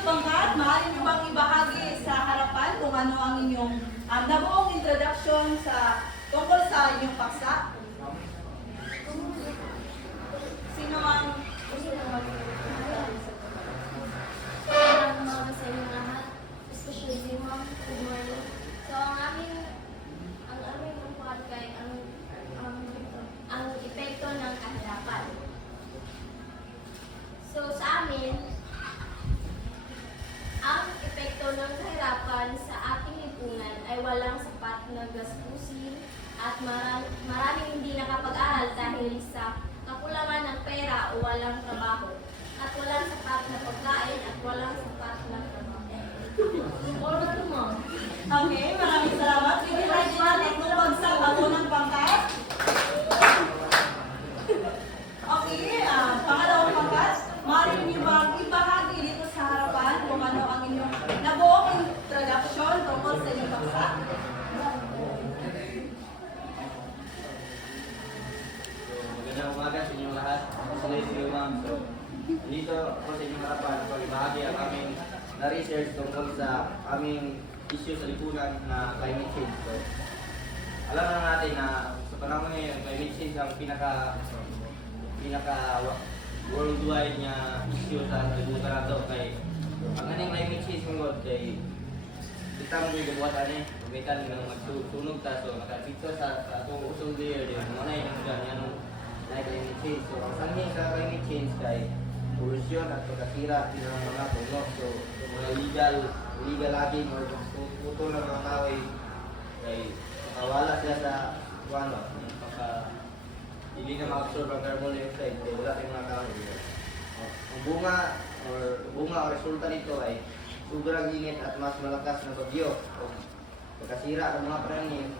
unang pangkat, maaari niyo bang ibahagi sa harapan kung ano ang inyong nabuong introduction tungkol sa inyong paksa? Sino ang gusto na Magandang umaga sa inyong lahat, especially si Ma'am. Good morning. So, ang aming upuan kay ang epekto ng kahirapan. So, sa amin, ang epekto ng kahirapan sa ating lipunan ay walang sapat na gastusin at maraming hindi nakapag-aral dahil sa kakulangan ng pera o walang trabaho. At walang sapat na pagkain at walang sapat na trabaho. Order to Ma'am. Okay, maraming salamat. Bigyan natin natin kung bagsak ako ng pangkat. Okay, pangalawang pangkat. Maaari niyo bang ibahagi dito sa harapan kung ano ang inyong nabuong introduction tungkol sa inyong paksa? Magandang umaga sa inyong lahat. Sila si Ma'am. So, dito ako sa inyong harapan pagbahagi ang aming na-research tungkol sa aming issue sa lipunan na climate change. So, alam na natin na sa panahon ngayon, climate change ang pinaka worldwide niya issue sa lipunan na ito. Kay ang aning climate change ngayon kay kita mo yung gabuhatan umitan ng magsunog ta. So, nakapito sa atong usong layer din. Muna yung ganyan na climate change. So, ang sanhi sa climate change kay pollution at pagkasira ng mga puno. So, mga illegal logging or puto ng mga kahoy kay makawala siya sa hindi na ma-absorb ang carbon dioxide kaya wala tayong mga kahoy. Ang bunga o resulta nito ay sobrang init at mas malakas na bagyo o pagkasira ng mga praning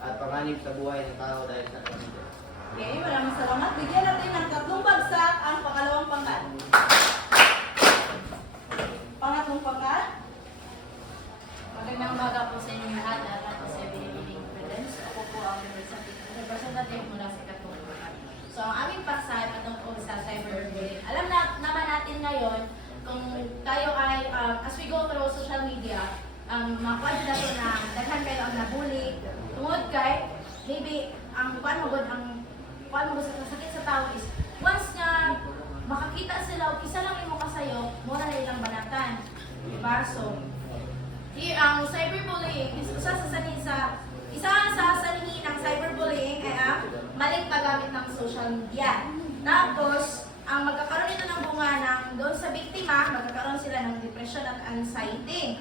at panganib sa buhay ng tao dahil sa climate. Okay, maraming salamat. Bigyan natin ng tatlong bagsak ang pangalawang pangkat. Pangatlong pangkat. Magandang umaga po sa inyong lahat at ako si Evelyn Prudence. Ako po ang representative mula sa Katulungan. So, ang aming paksa ay patungkol sa cyberbullying. Alam naman natin ngayon kung tayo ay, as we go through social media, makuha nila ito na daghan kayo ang nabully. Tungod kay, maybe, ang sa sakit sa tao is, once na makakita sila o isa lang yung makasayo, muna na ilang banatan. Diba? So, ang cyberbullying, isa sa sanhi ng cyberbullying ay ang maling paggamit ng social media. Tapos, ang magkakaroon nito ng bunga ng doon sa biktima, magkakaroon sila ng depression at anxiety.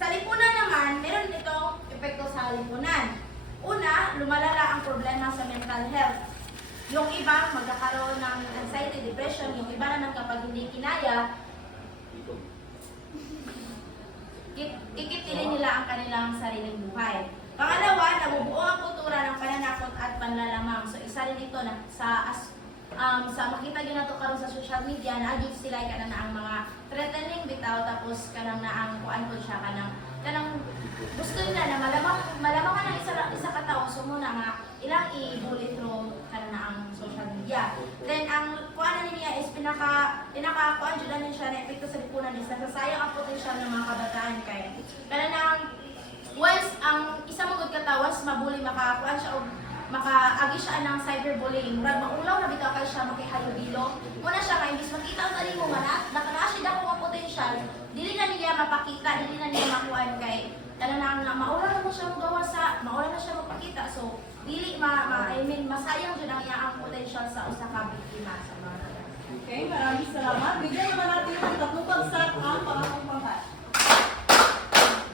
Sa lipunan naman, meron itong epekto sa lipunan. Una, lumalala ang problema sa mental health. Yung iba, magkakaroon ng anxiety, depression. Yung iba naman kapag hindi kinaya, kikitilin nila ang kanilang sariling buhay. Pangalawa, nabubuo ang kultura ng pananakot at panlalamang. So, isa rin ito na sa makita nyo na ito karon sa social media, na-adjust sila ka na ang mga threatening bitaw, tapos kanang na ang kuan ko siya, kanang gusto nila na malamang ka ng isa katao, so muna nga ilang i-bully through kanang na ang social media. Then, ang kuan niya is pinaka-kuan dyan din siya na epekto sa lipunan is nasasayang ang potensyal ng mga kabataan kaya. Kanang once ang isa magod katawas, mabuli makakuan siya o makaagi siya ng cyberbullying. Murag maulaw na bitaw kay siya makihayubilo. Muna siya kay imbis makita ang tali mo man nakana siya dako nga potensyal, dili na niya mapakita, dili na niya makuan kay kanang maulaw na mo siya magawa sa maulaw na siya magpakita. So dili masayang jud ang iyang potensyal sa usa ka biktima sa mga. Okay, maraming salamat. Bigyan naman natin ng tatlong bagsak ang pangatlong pangkat.